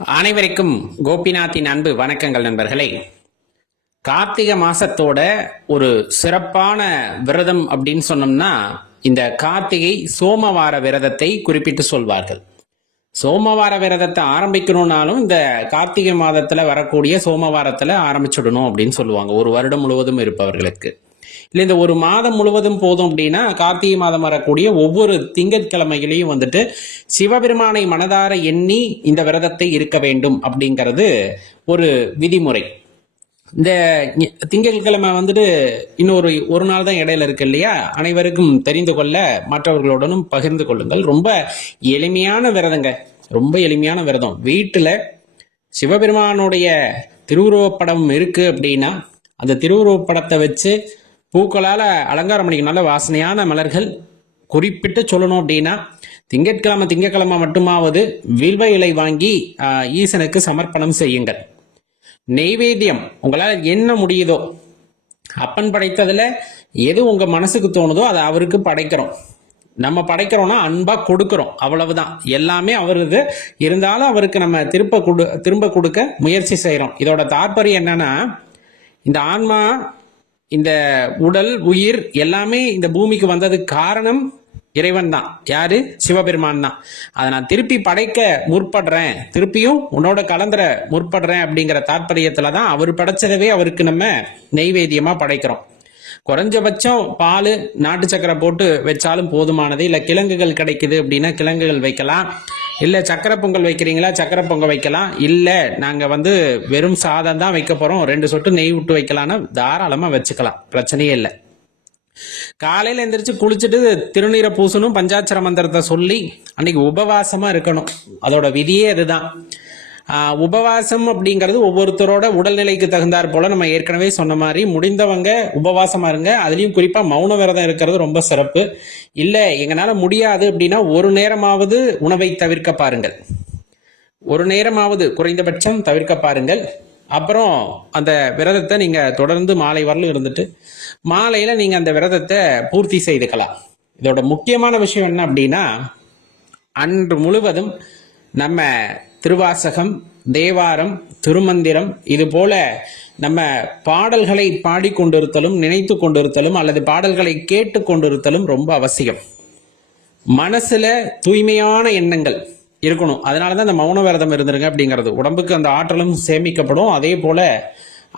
அனைவருக்கும் கோபிநாத்தின் அன்பு வணக்கங்கள் நண்பர்களே. கார்த்திகை மாசத்தோட ஒரு சிறப்பான விரதம் அப்படின்னு சொன்னோம்னா இந்த கார்த்திகை சோமவார விரதத்தை குறிப்பிட்டு சொல்வார்கள். சோமவார விரதத்தை ஆரம்பிக்கணும்னாலும் இந்த கார்த்திகை மாதத்துல வரக்கூடிய சோமவாரத்துல ஆரம்பிச்சுடணும் அப்படின்னு சொல்லுவாங்க. ஒரு வருடம் முழுவதும் இருப்பவர்களுக்கு இல்லை, இந்த ஒரு மாதம் முழுவதும் போதும் அப்படின்னா கார்த்திகை மாதம் வரக்கூடிய ஒவ்வொரு திங்கட்கிழமைகளையும் சிவபெருமானை மனதார எண்ணி இந்த விரதத்தை இருக்க வேண்டும் அப்படிங்கிறது ஒரு விதிமுறை. இந்த திங்கட்கிழமை இன்னொரு ஒரு நாள் தான் இடையில இருக்கு இல்லையா, அனைவருக்கும் தெரிந்து கொள்ள மற்றவர்களுடனும் பகிர்ந்து கொள்ளுங்கள். ரொம்ப எளிமையான விரதங்க, ரொம்ப எளிமையான விரதம். வீட்டில் சிவபெருமானுடைய திருவுருவப்படம் இருக்கு அப்படின்னா அந்த திருவுருவப்படத்தை வச்சு பூக்களால் அலங்காரம் பண்ணிக்க, நல்ல வாசனையான மலர்கள் குறிப்பிட்டு சொல்லணும் அப்படின்னா திங்கட்கிழமை மட்டுமாவது வில்வ இலை வாங்கி ஈசனுக்கு சமர்ப்பணம் செய்யுங்கள். நெய்வேத்தியம் உங்களால் என்ன முடியுதோ, அப்பன் படைத்ததுல எது உங்க மனசுக்கு தோணுதோ அதை அவருக்கு படைக்கிறோம். நம்ம படைக்கிறோம்னா அன்பா கொடுக்கிறோம், அவ்வளவுதான். எல்லாமே அவருக்கு இருந்தாலும் அவருக்கு நம்ம திரும்ப கொடுக்க முயற்சி செய்யறோம். இதோட தாற்பயம் என்னன்னா, இந்த ஆன்மா, இந்த உடல், உயிர் எல்லாமே இந்த பூமிக்கு வந்ததுக்கு காரணம் இறைவன் தான். யாரு? சிவபெருமான் தான். அதை நான் திருப்பி படைக்க முற்படுறேன், திருப்பியும் உன்னோட கலந்துர முற்படுறேன் அப்படிங்கிற தாற்பயத்துல தான் அவர் படைச்சதவே அவருக்கு நம்ம நெய்வேத்தியமா படைக்கிறோம். குறைஞ்சபட்சம் பால், நாட்டு சக்கரை போட்டு வச்சாலும் போதுமானது. இல்லை கிழங்குகள் கிடைக்குது அப்படின்னா கிழங்குகள் வைக்கலாம். இல்லை சக்கரை பொங்கல் வைக்கிறீங்களா, சக்கரை பொங்கல் வைக்கலாம். இல்லை நாங்கள் வெறும் சாதம் தான் வைக்க போகிறோம், 2 சொட்டு நெய் விட்டு வைக்கலாம்னா தாராளமாக வச்சுக்கலாம், பிரச்சனையே இல்லை. காலையில் எந்திரிச்சு குளிச்சுட்டு திருநீரை பூசணும், பஞ்சாட்சர மந்திரத்தை சொல்லி அன்னைக்கு உபவாசமாக இருக்கணும். அதோட விதியே அதுதான். உபவாசம் அப்படிங்கிறது ஒவ்வொருத்தரோட உடல்நிலைக்கு தகுந்தாற் போல நம்ம ஏற்கனவே சொன்ன மாதிரி முடிந்தவங்க உபவாசமா இருங்க. அதுலயும் குறிப்பா மௌன விரதம் இருக்கிறது ரொம்ப சிறப்பு. இல்ல எங்களால முடியாது அப்படின்னா ஒரு நேரமாவது உணவை தவிர்க்க பாருங்கள், ஒரு நேரமாவது குறைந்தபட்சம் தவிர்க்க பாருங்கள். அப்புறம் அந்த விரதத்தை நீங்க தொடர்ந்து மாலை வரலும் இருந்துட்டு மாலையில நீங்க அந்த விரதத்தை பூர்த்தி செய்துக்கலாம். இதோட முக்கியமான விஷயம் என்ன அப்படின்னா, அன்று முழுவதும் நம்ம திருவாசகம், தேவாரம், திருமந்திரம் இது போல நம்ம பாடல்களை பாடிக்கொண்டிருத்தலும், நினைத்து கொண்டிருத்தலும் அல்லது பாடல்களை கேட்டு கொண்டிருத்தலும் ரொம்ப அவசியம். மனசுல தூய்மையான எண்ணங்கள் இருக்கணும். அதனாலதான் இந்த மௌன விரதம் இருந்துருங்க அப்படிங்கிறது. உடம்புக்கு அந்த ஆற்றலும் சேமிக்கப்படும், அதே போல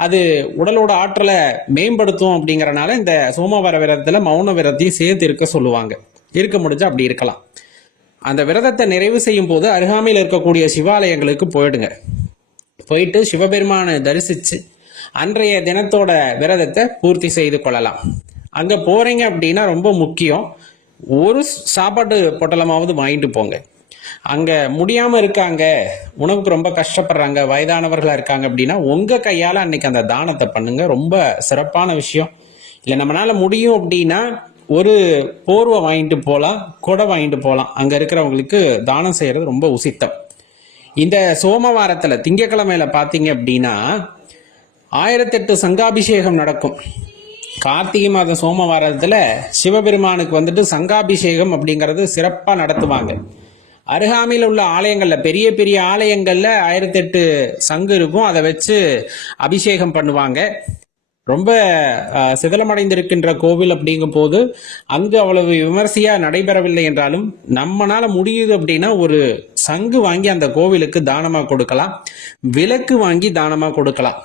அது உடலோட ஆற்றலை மேம்படுத்தும். அப்படிங்கறனால இந்த சோமவார விரதத்துல மௌன விரதத்தையும் சேர்த்து இருக்க சொல்லுவாங்க. இருக்க முடிஞ்சா அப்படி இருக்கலாம். அந்த விரதத்தை நிறைவு செய்யும் போது அருகாமையில் இருக்கக்கூடிய சிவாலயங்களுக்கு போயிடுங்க. போயிட்டு சிவபெருமானை தரிசிச்சு அன்றைய தினத்தோட விரதத்தை பூர்த்தி செய்து கொள்ளலாம். அங்க போறீங்க அப்படின்னா ரொம்ப முக்கியம், ஒரு சாப்பாட்டு பொட்டலமாவது வாங்கிட்டு போங்க. அங்க முடியாம இருக்காங்க, உணவுக்கு ரொம்ப கஷ்டப்படுறாங்க, வயதானவர்களா இருக்காங்க அப்படின்னா உங்க கையால அன்னைக்கு அந்த தானத்தை பண்ணுங்க, ரொம்ப சிறப்பான விஷயம். இல்லை நம்மளால முடியும் அப்படின்னா ஒரு போர்வை வாங்கிட்டு போகலாம், கொடை வாங்கிட்டு போகலாம். அங்கே இருக்கிறவங்களுக்கு தானம் செய்கிறது ரொம்ப உசித்தம். இந்த சோமவாரத்தில் திங்கக்கிழமையில பார்த்தீங்க அப்படின்னா 1008 சங்காபிஷேகம் நடக்கும். கார்த்திகை மாதம் சோமவாரத்தில் சிவபெருமானுக்கு சங்காபிஷேகம் அப்படிங்கிறது சிறப்பாக நடத்துவாங்க. அருகாமையில் உள்ள ஆலயங்களில், பெரிய பெரிய ஆலயங்களில் 1008 சங்கு இருக்கும், அதை வச்சு அபிஷேகம் பண்ணுவாங்க. ரொம்ப சிதலமடைந்திருக்கின்ற கோவில் அப்படிங்கும் போது அங்கு அவ்வளவு விமர்சையா நடைபெறவில்லை என்றாலும் நம்மளால முடியுது அப்படின்னா ஒரு சங்கு வாங்கி அந்த கோவிலுக்கு தானமா கொடுக்கலாம், விளக்கு வாங்கி தானமா கொடுக்கலாம்.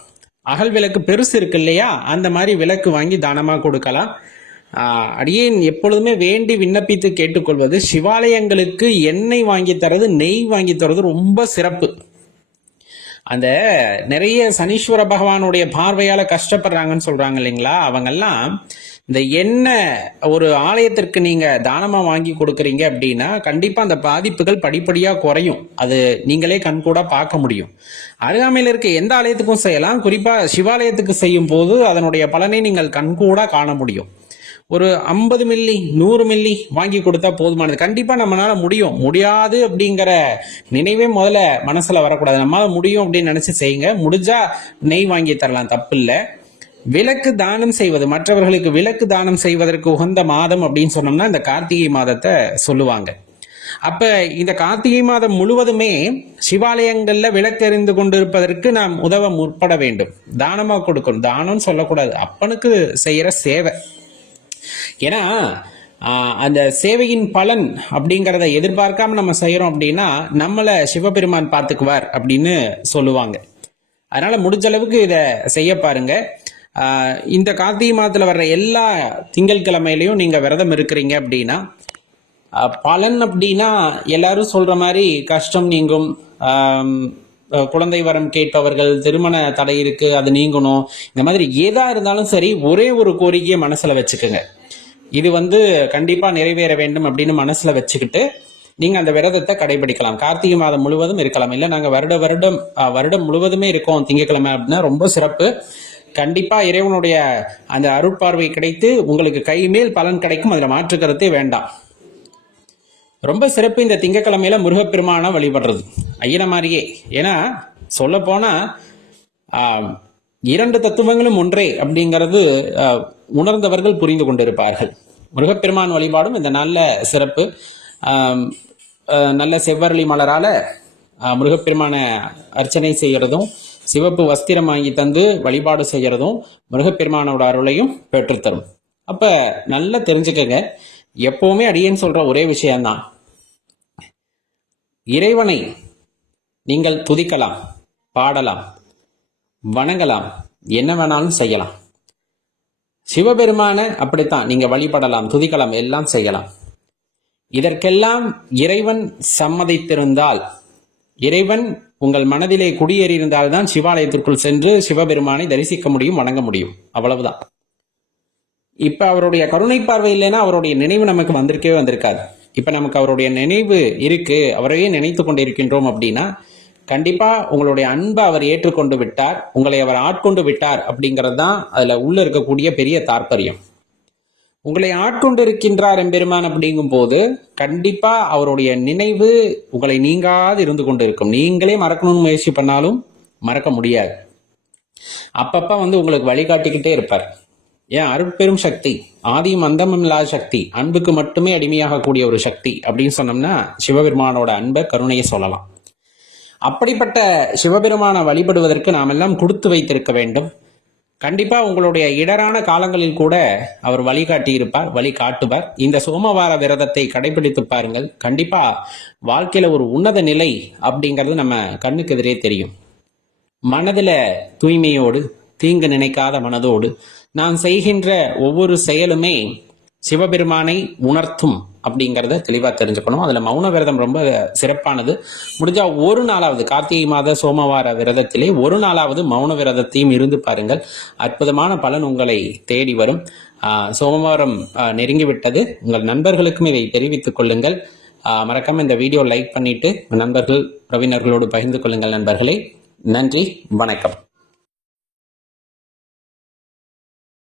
அகல் விளக்கு பெருசு இருக்கு இல்லையா, அந்த மாதிரி விளக்கு வாங்கி தானமா கொடுக்கலாம். அடியேன் எப்பொழுதுமே வேண்டி விண்ணப்பித்து கேட்டுக்கொள்வது, சிவாலயங்களுக்கு எண்ணெய் வாங்கி தரது, நெய் வாங்கி தரது ரொம்ப சிறப்பு. அந்த நிறைய சனீஸ்வர பகவானுடைய பார்வையால கஷ்டப்படுறாங்கன்னு சொல்றாங்க இல்லைங்களா, அவங்கெல்லாம் இந்த எண்ணெய் ஒரு ஆலயத்திற்கு நீங்க தானமா வாங்கி கொடுக்குறீங்க அப்படின்னா கண்டிப்பா அந்த பாதிப்புகள் படிப்படியா குறையும். அது நீங்களே கண்கூடா பார்க்க முடியும். அருகாமையில் இருக்க எந்த ஆலயத்துக்கும் செய்யலாம், குறிப்பா சிவாலயத்துக்கு செய்யும் போது அதனுடைய பலனை நீங்கள் கண்கூடா காண முடியும். ஒரு 50 மில்லி 100 மில்லி வாங்கி கொடுத்தா போதுமானது. கண்டிப்பா நம்மளால முடியும், முடியாது அப்படிங்கிற நினைவே முதல்ல மனசுல வரக்கூடாது. நம்மளால முடியும் அப்படின்னு நினைச்சு செய்யுங்க. முடிஞ்சா நெய் வாங்கி தரலாம், தப்பு இல்லை. விளக்கு தானம் செய்வது, மற்றவர்களுக்கு விளக்கு தானம் செய்வதற்கு உகந்த மாதம் அப்படின்னு சொன்னோம்னா இந்த கார்த்திகை மாதத்தை சொல்லுவாங்க. அப்ப இந்த கார்த்திகை மாதம் முழுவதுமே சிவாலயங்கள்ல விளக்கெறிந்து கொண்டிருப்பதற்கு நாம் உதவ முற்பட வேண்டும். தானமா கொடுக்கணும். தானம் சொல்லக்கூடாது, அப்பனுக்கு செய்யற சேவை. ஏன்னா அந்த சேவையின் பலன் அப்படிங்கிறத எதிர்பார்க்காம நம்ம செய்யறோம் அப்படின்னா நம்மளை சிவபெருமான் பார்த்துக்குவார் அப்படின்னு சொல்லுவாங்க. அதனால முடிஞ்ச அளவுக்கு இதை செய்ய பாருங்க. இந்த கார்த்திகை மாதத்துல வர்ற எல்லா திங்கட்கிழமையிலையும் நீங்க விரதம் இருக்கிறீங்க அப்படின்னா பலன் அப்படின்னா எல்லாரும் சொல்ற மாதிரி கஷ்டம் நீங்கும், குழந்தை வரம் கேட்பவர்கள், திருமண தடை இருக்கு அது நீங்கணும், இந்த மாதிரி ஏதா இருந்தாலும் சரி ஒரே ஒரு கோரிக்கையை மனசுல வச்சுக்கோங்க. இது கண்டிப்பா நிறைவேற வேண்டும் அப்படின்னு மனசுல வச்சுக்கிட்டு நீங்க அந்த விரதத்தை கடைபிடிக்கலாம். கார்த்திகை மாதம் முழுவதும் இருக்கலாம். இல்லை நாங்க வருடம் முழுவதுமே இருக்கோம் திங்கட்கிழமை அப்படின்னா ரொம்ப சிறப்பு. கண்டிப்பா இறைவனுடைய அந்த அருட்பார்வை கிடைத்து உங்களுக்கு கை மேல் பலன் கிடைக்கும். அதுல மாற்று கருத்தே வேண்டாம். ரொம்ப சிறப்பு இந்த திங்கட்கிழமையில முருகப்பெருமான வழிபடுறது ஐயன மாதிரியே. ஏன்னா சொல்ல போனா இரண்டு தத்துவங்களும் ஒன்றே அப்படிங்கிறது உணர்ந்தவர்கள் புரிந்து கொண்டிருப்பார்கள். முருகப்பெருமான் வழிபாடும் இந்த நல்ல சிறப்பு. நல்ல செவ்வரளி மலரால முருகப்பெருமான அர்ச்சனை செய்யறதும், சிவப்பு வஸ்திரம் வாங்கி தந்து வழிபாடு செய்யறதும் முருகப்பெருமானோட அருளையும் பெற்றுத்தரும். அப்ப நல்லா தெரிஞ்சுக்கங்க, எப்பவுமே அடியேன்னு சொல்ற ஒரே விஷயம்தான், இறைவனை நீங்கள் துதிக்கலாம், பாடலாம், வணங்கலாம், என்ன வேணாலும் செய்யலாம். சிவபெருமான அப்படித்தான் நீங்க வழிபடலாம், துதிக்கலாம், எல்லாம் செய்யலாம். இதற்கெல்லாம் இறைவன் சம்மதித்திருந்தால், இறைவன் உங்கள் மனதிலே குடியேறியிருந்தால்தான் சிவாலயத்திற்குள் சென்று சிவபெருமானை தரிசிக்க முடியும், வணங்க முடியும். அவ்வளவுதான். இப்ப அவருடைய கருணை பார்வை இல்லைன்னா அவருடைய நினைவு நமக்கு வந்திருக்காது. இப்ப நமக்கு அவருடைய நினைவு இருக்கு, அவரையே நினைத்து கொண்டிருக்கின்றோம் அப்படின்னா கண்டிப்பா உங்களுடைய அன்பை அவர் ஏற்றுக்கொண்டு விட்டார், உங்களை அவர் ஆட்கொண்டு விட்டார் அப்படிங்கிறது தான் அதுல உள்ள இருக்கக்கூடிய பெரிய தாற்பயம். உங்களை ஆட்கொண்டு இருக்கின்றார் எம்பெருமான் அப்படிங்கும் போது கண்டிப்பா அவருடைய நினைவு உங்களை நீங்காது இருந்து கொண்டு இருக்கும். நீங்களே மறக்கணும்னு முயற்சி பண்ணாலும் மறக்க முடியாது. அப்பப்ப உங்களுக்கு வழிகாட்டிக்கிட்டே இருப்பார். ஏன் அருட்பெரும் சக்தி, ஆதியும் அந்தமும் இல்லாத சக்தி, அன்புக்கு மட்டுமே அடிமையாக கூடிய ஒரு சக்தி அப்படின்னு சொன்னோம்னா சிவபெருமானோட அன்பை, கருணையை சொல்லலாம். அப்படிப்பட்ட சிவபெருமானை வழிபடுவதற்கு நாம் எல்லாம் கொடுத்து வைத்திருக்க வேண்டும். கண்டிப்பா உங்களுடைய இடரான காலங்களில் கூட அவர் வழிகாட்டி இருப்பார், வழி காட்டுவார். இந்த சோமவார விரதத்தை கடைபிடித்து பாருங்கள். கண்டிப்பா வாழ்க்கையில ஒரு உன்னத நிலை அப்படிங்கிறது நம்ம கண்ணுக்கு எதிரே தெரியும். மனதுல தூய்மையோடு, தீங்கு நினைக்காத மனதோடு நான் செய்கின்ற ஒவ்வொரு செயலுமே சிவபெருமானை உணர்த்தும் அப்படிங்கிறத தெளிவாக தெரிஞ்சுக்கணும். அதில் மௌன விரதம் ரொம்ப சிறப்பானது. முடிஞ்சா ஒரு நாளாவது கார்த்திகை மாத சோமவார விரதத்திலே ஒரு நாளாவது மௌன விரதத்தையும் இருந்து பாருங்கள். அற்புதமான பலன் உங்களை தேடி வரும். சோமவாரம் நெருங்கிவிட்டது. உங்கள் நண்பர்களுக்கும் இதை தெரிவித்துக் கொள்ளுங்கள். மறக்காம இந்த வீடியோ லைக் பண்ணிட்டு நண்பர்கள், உறவினர்களோடு பகிர்ந்து கொள்ளுங்கள் நண்பர்களே. நன்றி, வணக்கம்.